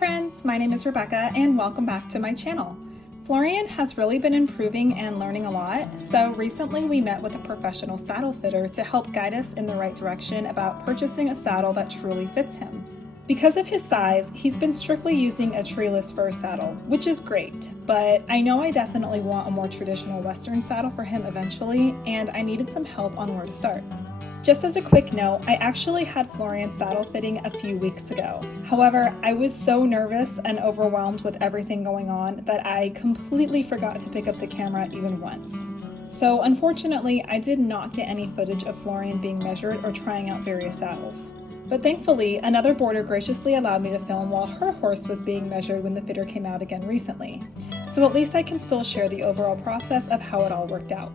friends, my name is Rebecca and welcome back to my channel. Florian has really been improving and learning a lot, so recently we met with a professional saddle fitter to help guide us in the right direction about purchasing a saddle that truly fits him. Because of his size, he's been strictly using a treeless fur saddle, which is great, but I know I definitely want a more traditional Western saddle for him eventually, and I needed some help on where to start. Just as a quick note, I actually had Florian's saddle fitting a few weeks ago. However, I was so nervous and overwhelmed with everything going on that I completely forgot to pick up the camera even once. So unfortunately, I did not get any footage of Florian being measured or trying out various saddles. But thankfully, another boarder graciously allowed me to film while her horse was being measured when the fitter came out again recently. So at least I can still share the overall process of how it all worked out.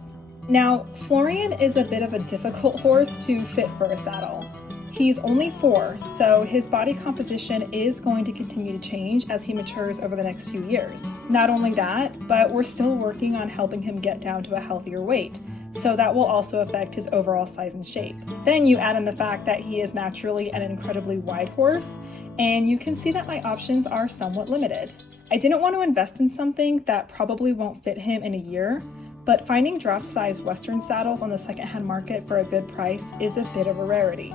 Now, Florian is a bit of a difficult horse to fit for a saddle. He's only 4, so his body composition is going to continue to change as he matures over the next few years. Not only that, but we're still working on helping him get down to a healthier weight, so that will also affect his overall size and shape. Then you add in the fact that he is naturally an incredibly wide horse, and you can see that my options are somewhat limited. I didn't want to invest in something that probably won't fit him in a year, but finding draft-size Western saddles on the secondhand market for a good price is a bit of a rarity.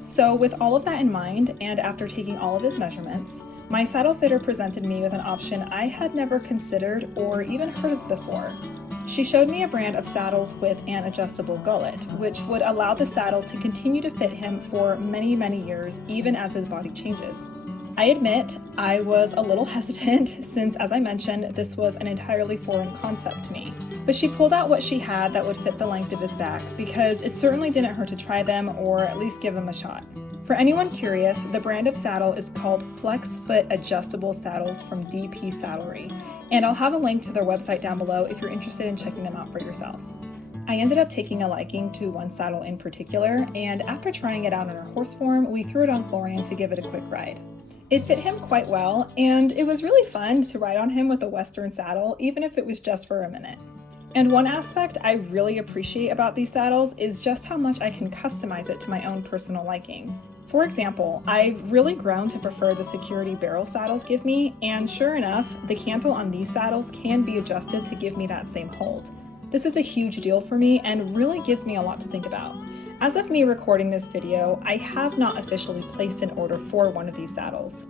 So with all of that in mind, and after taking all of his measurements, my saddle fitter presented me with an option I had never considered or even heard of before. She showed me a brand of saddles with an adjustable gullet, which would allow the saddle to continue to fit him for many, many years, even as his body changes. I admit I was a little hesitant since, as I mentioned, this was an entirely foreign concept to me. But she pulled out what she had that would fit the length of his back because it certainly didn't hurt to try them or at least give them a shot. For anyone curious, the brand of saddle is called Flex Foot Adjustable Saddles from DP Saddlery, and I'll have a link to their website down below if you're interested in checking them out for yourself. I ended up taking a liking to one saddle in particular, and after trying it out in our horse form, we threw it on Florian to give it a quick ride. It fit him quite well, and it was really fun to ride on him with a Western saddle, even if it was just for a minute. And one aspect I really appreciate about these saddles is just how much I can customize it to my own personal liking. For example, I've really grown to prefer the security barrel saddles give me, and sure enough, the cantle on these saddles can be adjusted to give me that same hold. This is a huge deal for me and really gives me a lot to think about. As of me recording this video, I have not officially placed an order for one of these saddles.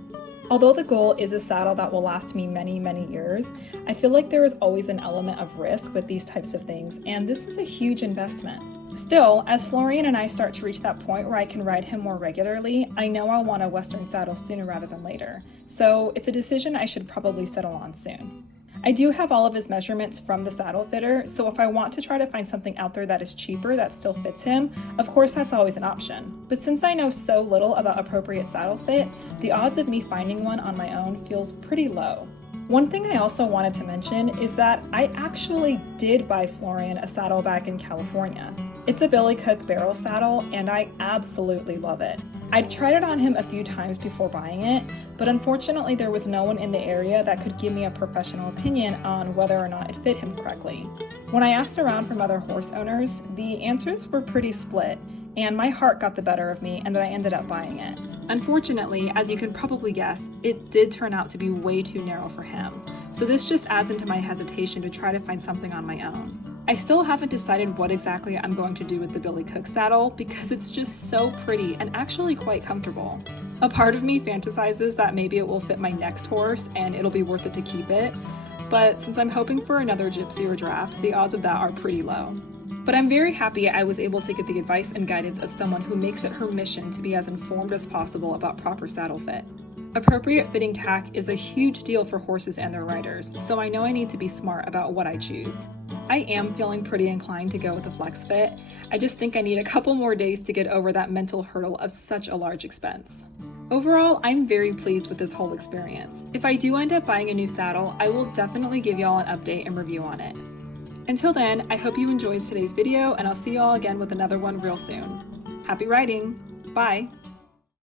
Although the goal is a saddle that will last me many, many years, I feel like there is always an element of risk with these types of things, and this is a huge investment. Still, as Florian and I start to reach that point where I can ride him more regularly, I know I'll want a Western saddle sooner rather than later, so it's a decision I should probably settle on soon. I do have all of his measurements from the saddle fitter, so if I want to try to find something out there that is cheaper that still fits him, of course that's always an option. But since I know so little about appropriate saddle fit, the odds of me finding one on my own feels pretty low. One thing I also wanted to mention is that I actually did buy Florian a saddle back in California. It's a Billy Cook barrel saddle, and I absolutely love it. I'd tried it on him a few times before buying it, but unfortunately there was no one in the area that could give me a professional opinion on whether or not it fit him correctly. When I asked around from other horse owners, the answers were pretty split, and my heart got the better of me and I ended up buying it. Unfortunately, as you can probably guess, it did turn out to be way too narrow for him, so this just adds into my hesitation to try to find something on my own. I still haven't decided what exactly I'm going to do with the Billy Cook saddle because it's just so pretty and actually quite comfortable. A part of me fantasizes that maybe it will fit my next horse and it'll be worth it to keep it, but since I'm hoping for another gypsy or draft, the odds of that are pretty low. But I'm very happy I was able to get the advice and guidance of someone who makes it her mission to be as informed as possible about proper saddle fit. Appropriate fitting tack is a huge deal for horses and their riders, so I know I need to be smart about what I choose. I am feeling pretty inclined to go with the Flex Fit. I just think I need a couple more days to get over that mental hurdle of such a large expense. Overall, I'm very pleased with this whole experience. If I do end up buying a new saddle, I will definitely give y'all an update and review on it. Until then, I hope you enjoyed today's video, and I'll see y'all again with another one real soon. Happy riding! Bye!